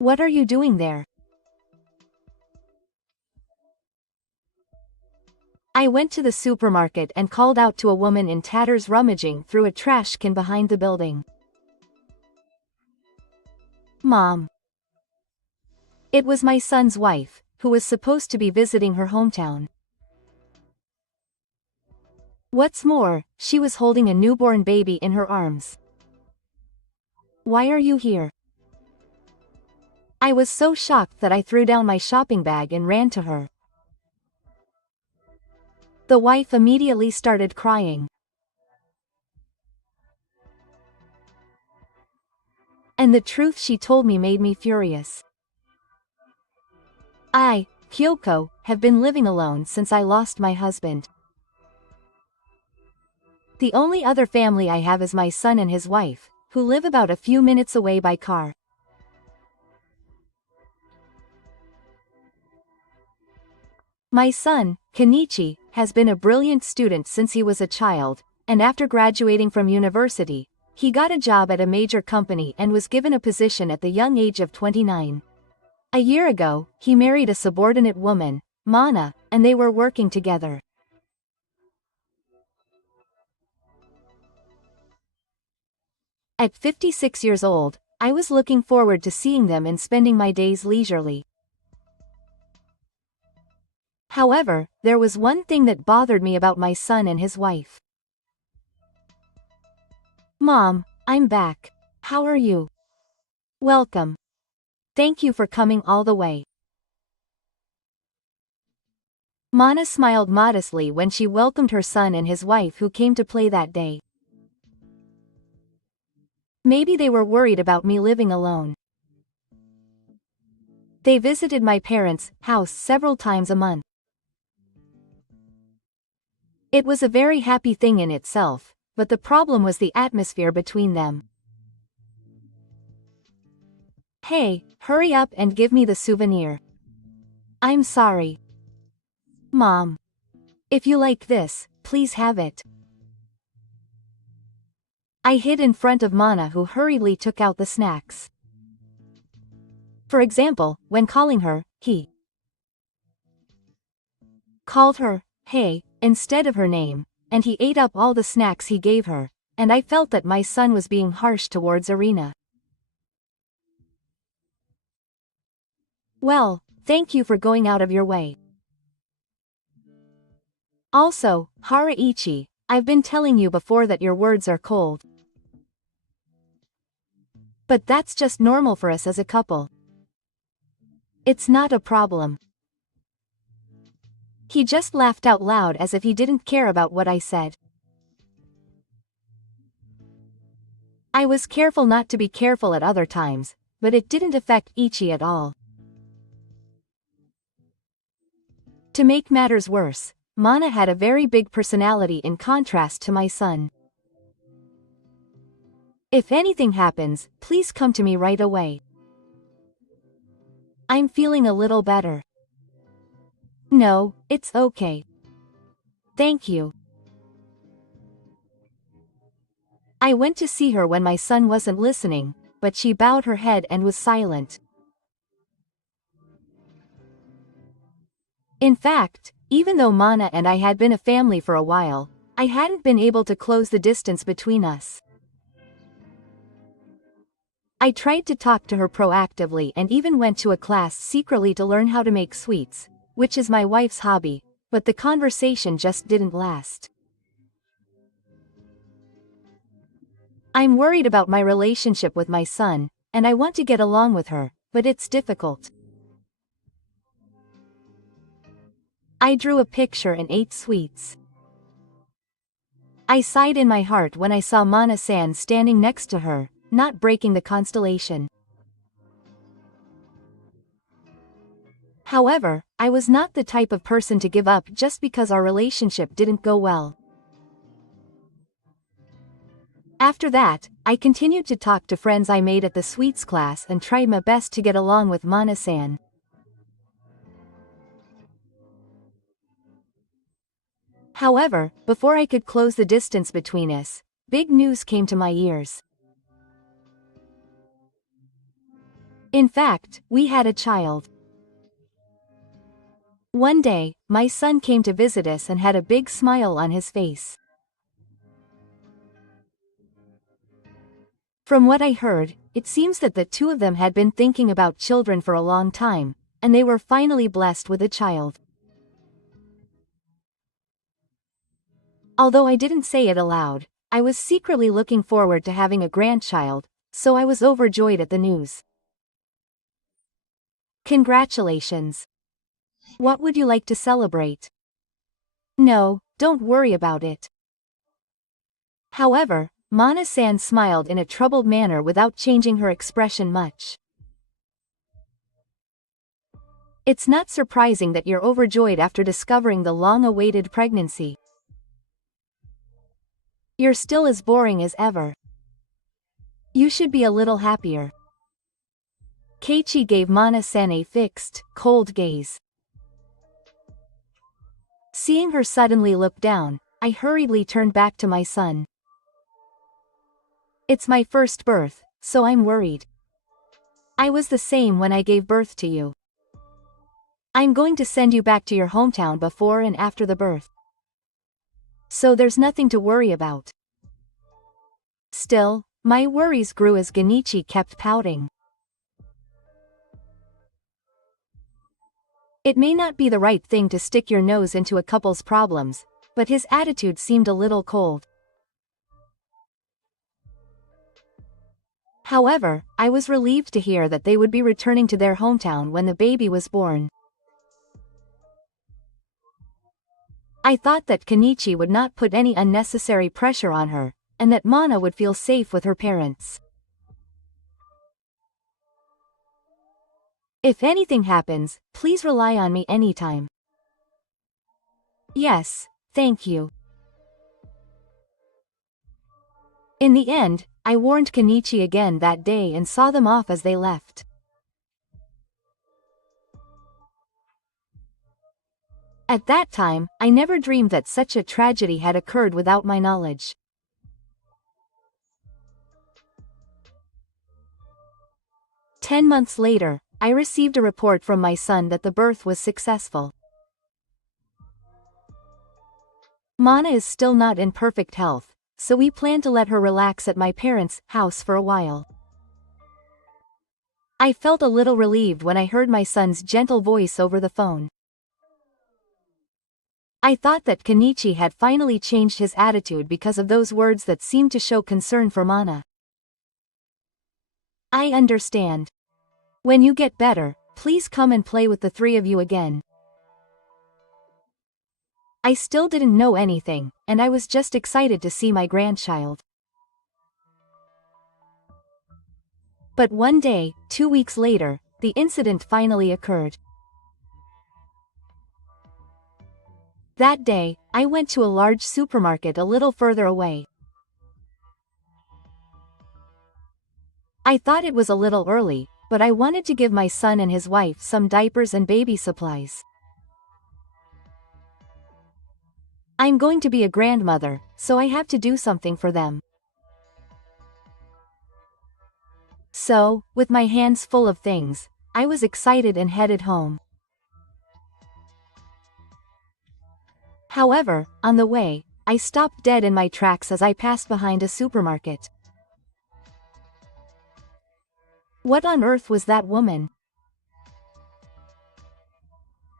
What are you doing there? I went to the supermarket and called out to a woman in tatters rummaging through a trash can behind the building. Mom. It was my son's wife, who was supposed to be visiting her hometown. What's more, she was holding a newborn baby in her arms. Why are you here? I was so shocked that I threw down my shopping bag and ran to her. The wife immediately started crying. And the truth she told me made me furious. I, Kyoko, have been living alone since I lost my husband. The only other family I have is my son and his wife, who live about a few minutes away by car. My son, Kenichi, has been a brilliant student since he was a child, and after graduating from university, he got a job at a major company and was given a position at the young age of 29. A year ago, he married a subordinate woman, Mana, and they were working together. At 56 years old, I was looking forward to seeing them and spending my days leisurely. However, there was one thing that bothered me about my son and his wife. Mom, I'm back. How are you? Welcome. Thank you for coming all the way. Mana smiled modestly when she welcomed her son and his wife who came to play that day. Maybe they were worried about me living alone. They visited my parents' house several times a month. It was a very happy thing in itself, but the problem was the atmosphere between them. Hey, hurry up and give me the souvenir. I'm sorry. Mom. If you like this, please have it. I hid in front of Mana, who hurriedly took out the snacks. For example, when calling her, he called her, hey, instead of her name, and he ate up all the snacks he gave her, and I felt that my son was being harsh towards Arina. Well, thank you for going out of your way. Also, Haraichi, I've been telling you before that your words are cold. But that's just normal for us as a couple. It's not a problem. He just laughed out loud as if he didn't care about what I said. I was careful not to be careful at other times, but it didn't affect Ichi at all. To make matters worse, Mana had a very big personality in contrast to my son. If anything happens, please come to me right away. I'm feeling a little better. No, it's okay. Thank you. I went to see her when my son wasn't listening, but she bowed her head and was silent. In fact, even though Mana and I had been a family for a while, I hadn't been able to close the distance between us. I tried to talk to her proactively and even went to a class secretly to learn how to make sweets, which is my wife's hobby, but the conversation just didn't last. I'm worried about my relationship with my son, and I want to get along with her, but it's difficult. I drew a picture and ate sweets. I sighed in my heart when I saw Mana-san standing next to her, not breaking the constellation. However, I was not the type of person to give up just because our relationship didn't go well. After that, I continued to talk to friends I made at the sweets class and tried my best to get along with Mana-san. However, before I could close the distance between us, big news came to my ears. In fact, we had a child. One day, my son came to visit us and had a big smile on his face. From what I heard, it seems that the two of them had been thinking about children for a long time, and they were finally blessed with a child. Although I didn't say it aloud, I was secretly looking forward to having a grandchild, so I was overjoyed at the news. Congratulations. What would you like to celebrate? No, don't worry about it. However, Mana-san smiled in a troubled manner without changing her expression much. It's not surprising that you're overjoyed after discovering the long-awaited pregnancy. You're still as boring as ever. You should be a little happier. Keiichi gave Mana-san a fixed, cold gaze. Seeing her suddenly look down, I hurriedly turned back to my son. It's my first birth, so I'm worried. I was the same when I gave birth to you. I'm going to send you back to your hometown before and after the birth. So there's nothing to worry about. Still, my worries grew as Genichi kept pouting. It may not be the right thing to stick your nose into a couple's problems, but his attitude seemed a little cold. However, I was relieved to hear that they would be returning to their hometown when the baby was born. I thought that Kenichi would not put any unnecessary pressure on her, and that Mana would feel safe with her parents. If anything happens, please rely on me anytime. Yes, thank you. In the end, I warned Kenichi again that day and saw them off as they left. At that time, I never dreamed that such a tragedy had occurred without my knowledge. Ten months later, I received a report from my son that the birth was successful. Mana is still not in perfect health, so we plan to let her relax at my parents' house for a while. I felt a little relieved when I heard my son's gentle voice over the phone. I thought that Kenichi had finally changed his attitude because of those words that seemed to show concern for Mana. I understand. When you get better, please come and play with the three of you again. I still didn't know anything, and I was just excited to see my grandchild. But one day, 2 weeks later, the incident finally occurred. That day, I went to a large supermarket a little further away. I thought it was a little early, but I wanted to give my son and his wife some diapers and baby supplies. I'm going to be a grandmother, so I have to do something for them. So, with my hands full of things, I was excited and headed home. However, on the way, I stopped dead in my tracks as I passed behind a supermarket. What on earth was that woman?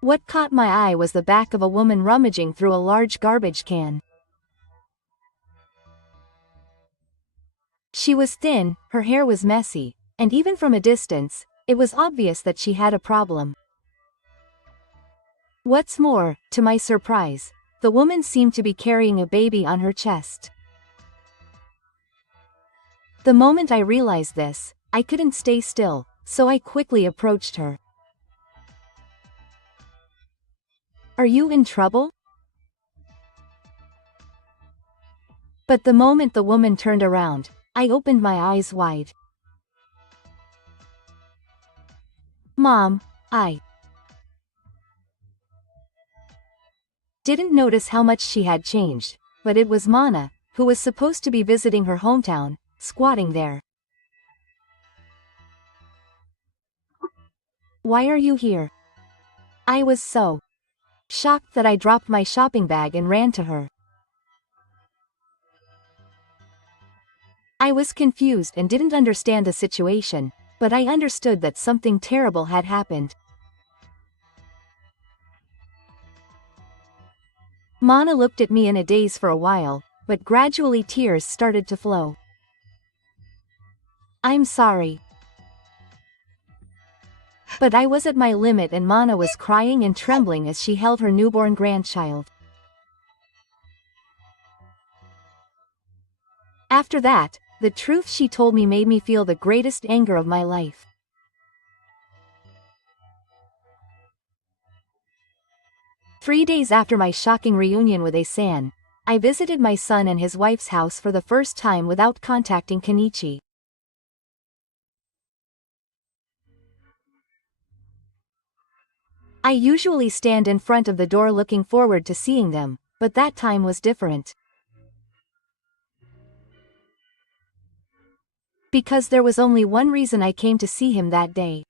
What caught my eye was the back of a woman rummaging through a large garbage can. She was thin, her hair was messy, and even from a distance, it was obvious that she had a problem. What's more, to my surprise, the woman seemed to be carrying a baby on her chest. The moment I realized this, I couldn't stay still, so I quickly approached her. Are you in trouble? But the moment the woman turned around, I opened my eyes wide. Mom, I didn't notice how much she had changed, but it was Mana, who was supposed to be visiting her hometown, squatting there. Why are you here? I was so shocked that I dropped my shopping bag and ran to her. I was confused and didn't understand the situation, but I understood that something terrible had happened. Mana looked at me in a daze for a while, but gradually tears started to flow. I'm sorry. But I was at my limit and Mana was crying and trembling as she held her newborn grandchild. After that, the truth she told me made me feel the greatest anger of my life. Three days after my shocking reunion with A-san, I visited my son and his wife's house for the first time without contacting Kenichi. I usually stand in front of the door looking forward to seeing them, but that time was different. Because there was only one reason I came to see him that day.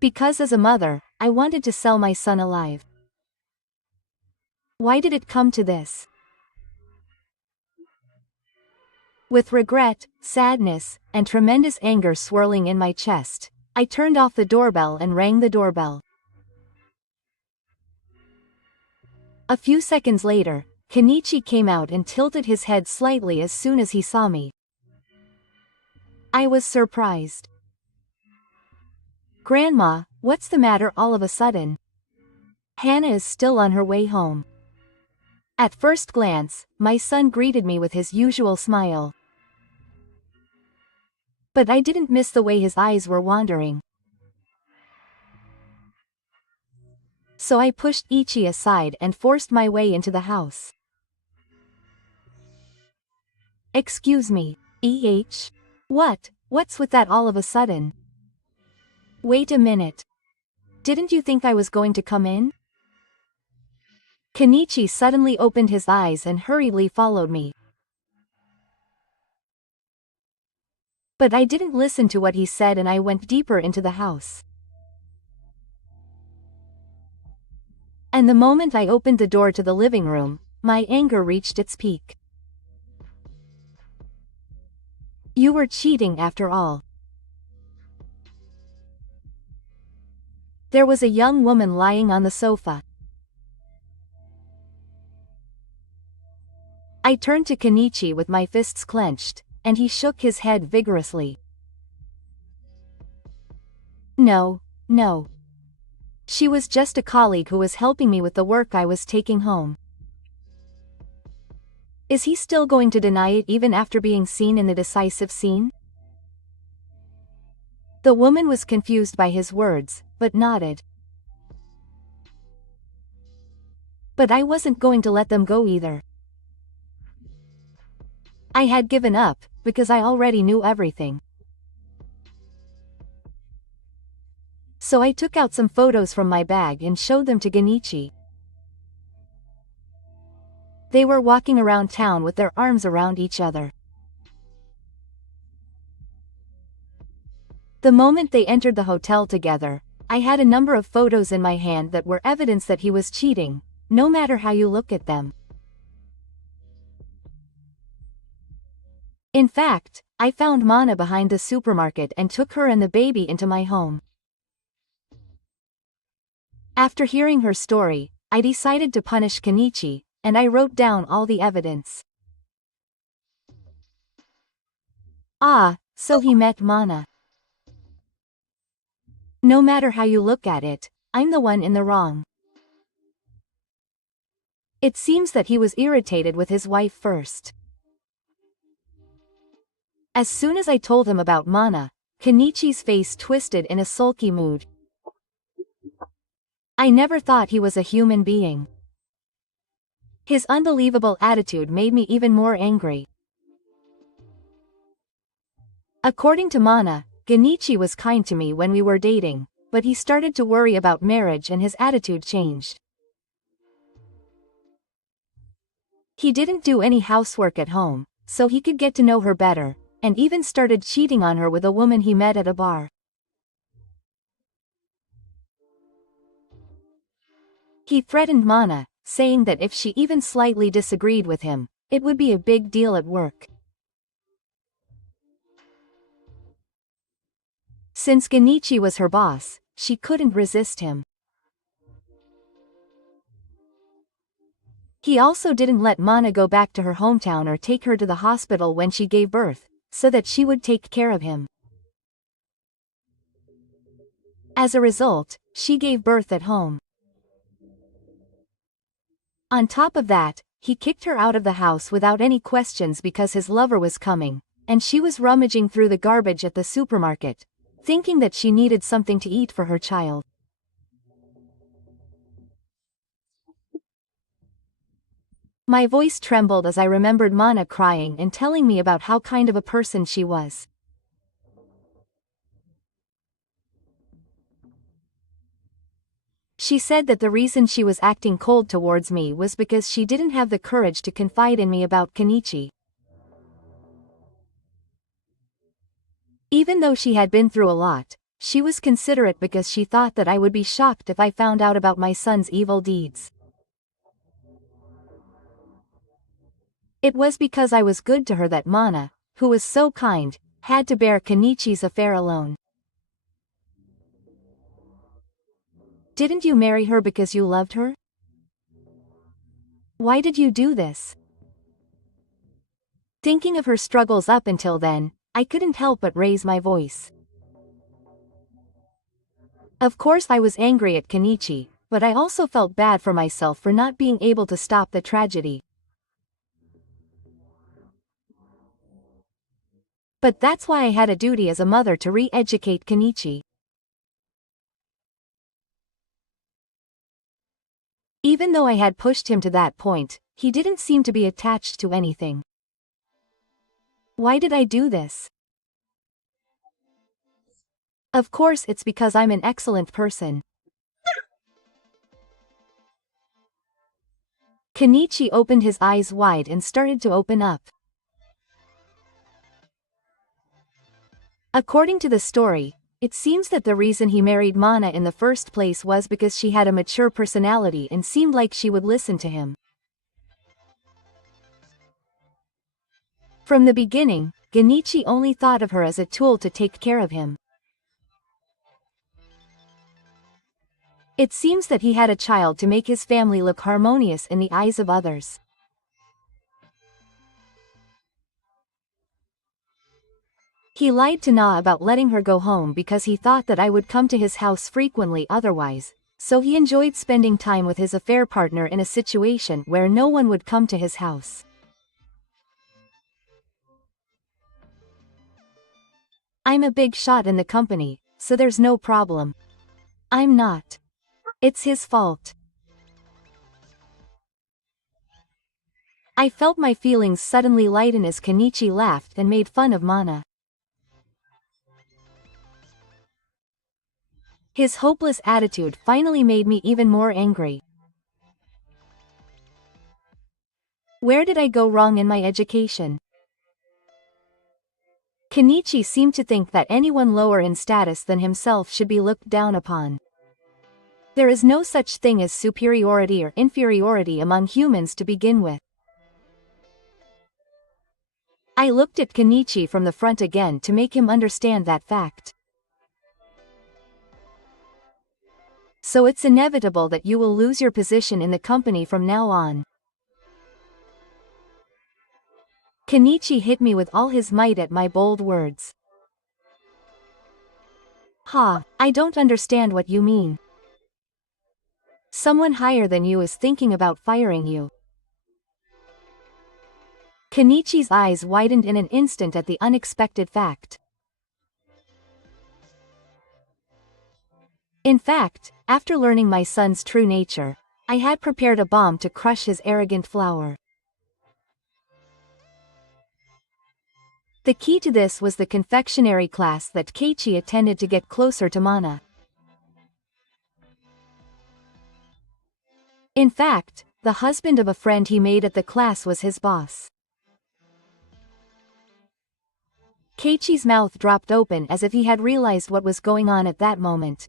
Because as a mother, I wanted to sell my son alive. Why did it come to this? With regret, sadness, and tremendous anger swirling in my chest, I turned off the doorbell and rang the doorbell. A few seconds later, Kenichi came out and tilted his head slightly as soon as he saw me. I was surprised. Grandma, what's the matter all of a sudden? Hannah is still on her way home. At first glance, my son greeted me with his usual smile. But I didn't miss the way his eyes were wandering. So I pushed Ichi aside and forced my way into the house. Excuse me, E.H. What's with that all of a sudden? Wait a minute. Didn't you think I was going to come in? Kenichi suddenly opened his eyes and hurriedly followed me. But I didn't listen to what he said and I went deeper into the house. And the moment I opened the door to the living room, my anger reached its peak. You were cheating after all. There was a young woman lying on the sofa. I turned to Kenichi with my fists clenched, and he shook his head vigorously. No. She was just a colleague who was helping me with the work I was taking home. Is he still going to deny it even after being seen in the decisive scene? The woman was confused by his words, but nodded. But I wasn't going to let them go either. I had given up, because I already knew everything. So I took out some photos from my bag and showed them to Kenichi. They were walking around town with their arms around each other. The moment they entered the hotel together, I had a number of photos in my hand that were evidence that he was cheating, no matter how you look at them. In fact, I found Mana behind the supermarket and took her and the baby into my home. After hearing her story, I decided to punish Kenichi, and I wrote down all the evidence. Ah, so he met Mana. No matter how you look at it, I'm the one in the wrong. It seems that he was irritated with his wife first. As soon as I told him about Mana, Kenichi's face twisted in a sulky mood. I never thought he was a human being. His unbelievable attitude made me even more angry. According to Mana, Kenichi was kind to me when we were dating, but he started to worry about marriage and his attitude changed. He didn't do any housework at home, so he could get to know her better, and even started cheating on her with a woman he met at a bar. He threatened Mana, saying that if she even slightly disagreed with him, it would be a big deal at work. Since Genichi was her boss, she couldn't resist him. He also didn't let Mana go back to her hometown or take her to the hospital when she gave birth, so that she would take care of him. As a result, she gave birth at home. On top of that, he kicked her out of the house without any questions because his lover was coming, and she was rummaging through the garbage at the supermarket, thinking that she needed something to eat for her child. My voice trembled as I remembered Mana crying and telling me about how kind of a person she was. She said that the reason she was acting cold towards me was because she didn't have the courage to confide in me about Kenichi. Even though she had been through a lot, she was considerate because she thought that I would be shocked if I found out about my son's evil deeds. It was because I was good to her that Mana, who was so kind, had to bear Kenichi's affair alone. Didn't you marry her because you loved her? Why did you do this? Thinking of her struggles up until then, I couldn't help but raise my voice. Of course I was angry at Kenichi, but I also felt bad for myself for not being able to stop the tragedy. But that's why I had a duty as a mother to re-educate Kenichi. Even though I had pushed him to that point, he didn't seem to be attached to anything. Why did I do this? Of course it's because I'm an excellent person. Kenichi opened his eyes wide and started to open up. According to the story, it seems that the reason he married Mana in the first place was because she had a mature personality and seemed like she would listen to him. From the beginning, Genichi only thought of her as a tool to take care of him. It seems that he had a child to make his family look harmonious in the eyes of others. He lied to Na about letting her go home because he thought that I would come to his house frequently otherwise, so he enjoyed spending time with his affair partner in a situation where no one would come to his house. I'm a big shot in the company, so there's no problem. I'm not. It's his fault. I felt my feelings suddenly lighten as Kenichi laughed and made fun of Mana. His hopeless attitude finally made me even more angry. Where did I go wrong in my education? Kenichi seemed to think that anyone lower in status than himself should be looked down upon. There is no such thing as superiority or inferiority among humans to begin with. I looked at Kenichi from the front again to make him understand that fact. So it's inevitable that you will lose your position in the company from now on. Kenichi hit me with all his might at my bold words. I don't understand what you mean. Someone higher than you is thinking about firing you. Kenichi's eyes widened in an instant at the unexpected fact. In fact, after learning my son's true nature, I had prepared a bomb to crush his arrogant flower. The key to this was the confectionery class that Keiichi attended to get closer to Mana. In fact, the husband of a friend he made at the class was his boss. Keiichi's mouth dropped open as if he had realized what was going on at that moment.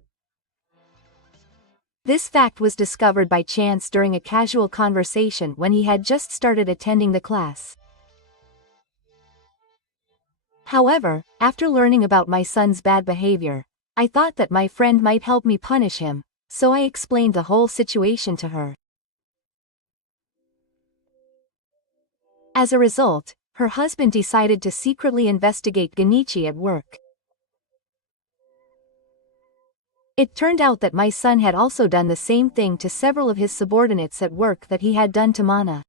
This fact was discovered by chance during a casual conversation when he had just started attending the class. However, after learning about my son's bad behavior, I thought that my friend might help me punish him, so I explained the whole situation to her. As a result, her husband decided to secretly investigate Genichi at work. It turned out that my son had also done the same thing to several of his subordinates at work that he had done to Mana.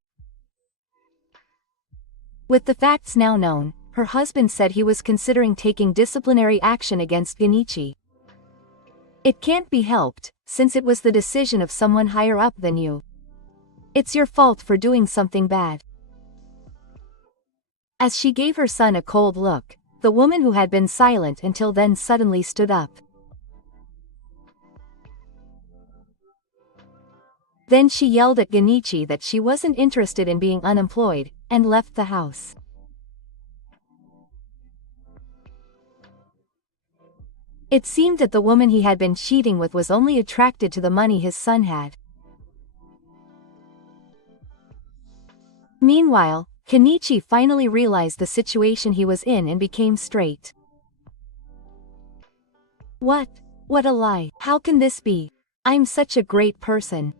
With the facts now known, her husband said he was considering taking disciplinary action against Genichi. It can't be helped, since it was the decision of someone higher up than you. It's your fault for doing something bad. As she gave her son a cold look, the woman who had been silent until then suddenly stood up. Then she yelled at Genichi that she wasn't interested in being unemployed, and left the house. It seemed that the woman he had been cheating with was only attracted to the money his son had. Meanwhile, Genichi finally realized the situation he was in and became straight. What a lie. How can this be? I'm such a great person.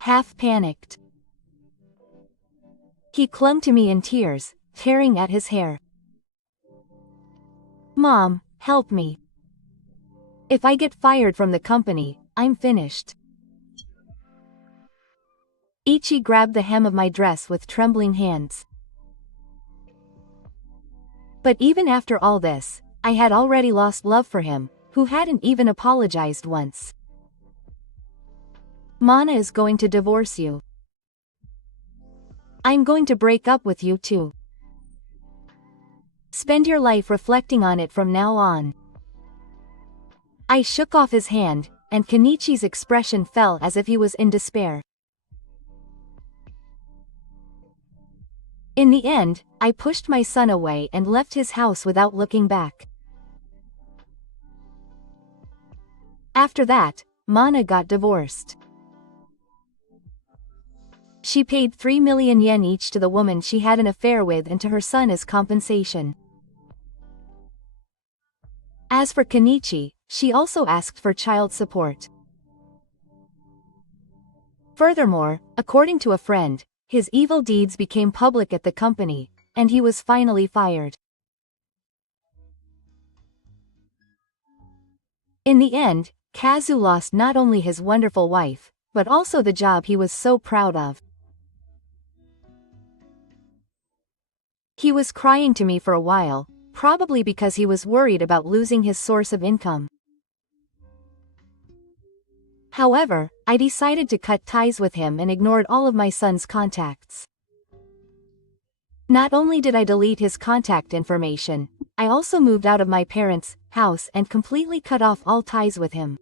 Half panicked. He clung to me in tears, tearing at his hair. Mom, help me. If I get fired from the company, I'm finished. Ichi grabbed the hem of my dress with trembling hands. But even after all this, I had already lost love for him, who hadn't even apologized once. Mana is going to divorce you. I'm going to break up with you too. Spend your life reflecting on it from now on. I shook off his hand, and Kenichi's expression fell as if he was in despair. In the end, I pushed my son away and left his house without looking back. After that, Mana got divorced. She paid 3 million yen each to the woman she had an affair with and to her son as compensation. As for Kenichi, she also asked for child support. Furthermore, according to a friend, his evil deeds became public at the company, and he was finally fired. In the end, Kazu lost not only his wonderful wife, but also the job he was so proud of. He was crying to me for a while, probably because he was worried about losing his source of income. However, I decided to cut ties with him and ignored all of my son's contacts. Not only did I delete his contact information, I also moved out of my parents' house and completely cut off all ties with him.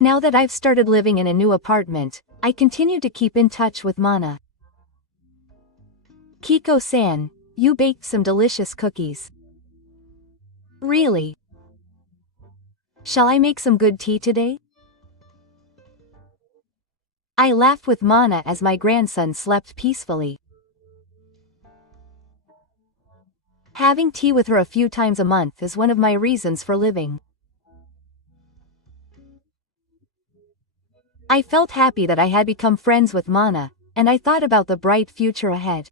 Now that I've started living in a new apartment, I continue to keep in touch with Mana. Kiko-san, you baked some delicious cookies. Really? Shall I make some good tea today? I laughed with Mana as my grandson slept peacefully. Having tea with her a few times a month is one of my reasons for living. I felt happy that I had become friends with Mana, and I thought about the bright future ahead.